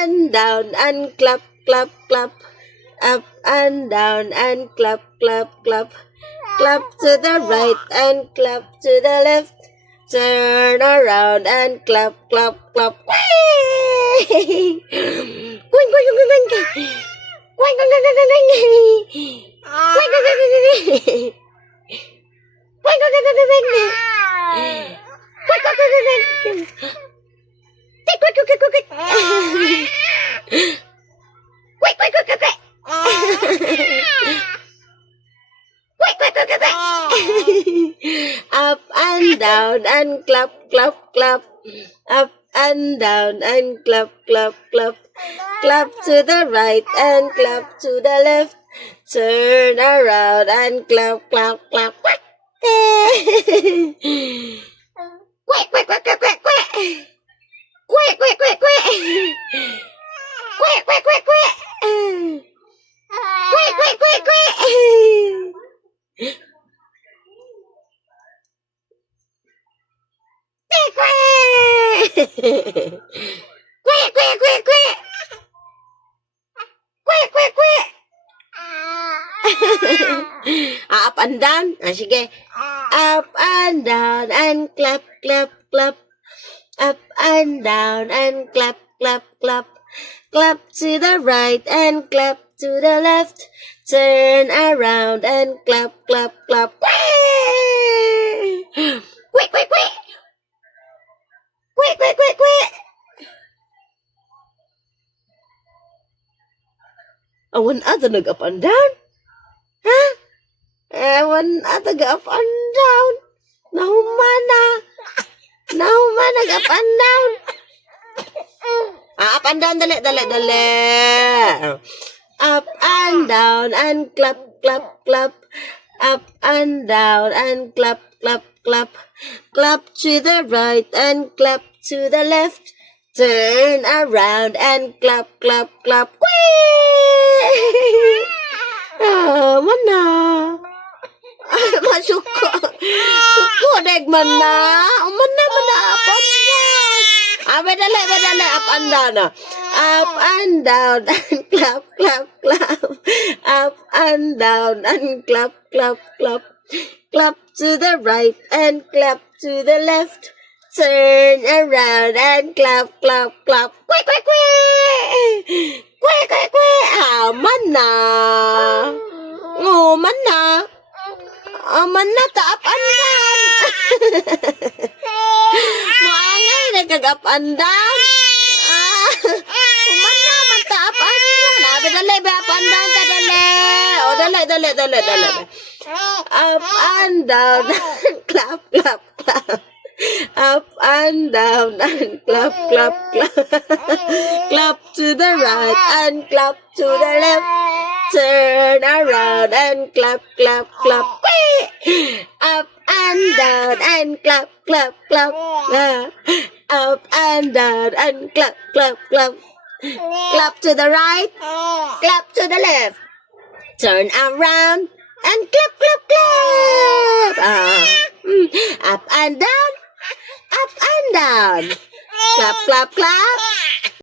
and down and clap, clap, clap. Up and down and clap, clap, clap. Clap to the right and clap to the left. Turn around and clap, clap, clap. Quing, quing, quing, quing, quing. Quang, quang, quang, quang, quang. Quang, quang, quang, quang, quang. Quang, quang, quang, quang, quang. Quang, quang, quang, quang, quang. Tick, quick, quick, quick, quick. Quick, quick, quick, quick, quick. Quick, quick, quick, quick, quick. Up and down and clap, clap, clap. Up and down and clap, clap, clap. Clap to the right and clap to the left. Turn around and clap, clap, clap. Quack. Quack, quack, quack, quack, quack, quack. Quack, quack, quack, quack. Quack, quack, quack, quack. Quack, quack, quack, quack. Quack, quack, quack, quack, quack. Quack, quack, quack. Up and down. Sige. Up and down and clap, clap, clap. Up and down and clap, clap, clap. Clap to the right and clap to the left. Turn around and clap, clap, clap. Quack, quack, quack, quack. Quack, quack, quack, quack. Awan ata nag-up and down? Ha? Awan ata ga-up and down? Nahumana. Nahumana nag-up and down. Up and down, dali, dali, dali. Up and down and clap, clap, clap. Up and down and clap, clap, clap. Clap to the right and clap to the left. Turn around and clap, clap, clap. Whee! Mana? Masuko. Suko deg mana? Mana apa down? Bedale, bedale, up and down. Up and down and clap, clap, clap. Up and down and clap, clap, clap. Clap to the right and clap to the left. Turn around and clap, clap, clap. Quack, quack, quack. Quack, quack, quack. Mana? Oh, mana? Mana ta up and down. Maangay nagkag-up and down. Mana man ta up and down. Dali, up and down ka, dali. Oh, dali, dali, dali, dali. Up and down. Clap, clap, clap. Up and down and clap, clap, clap. Clap to the right and clap to the left. Turn around and clap, clap, clap. Whee! Up and down and clap, clap, clap. Up and down and clap, clap, clap. Clap to the right, clap to the left. Turn around and clap, clap, clap. Up and down. Up and down. Clap, clap, clap.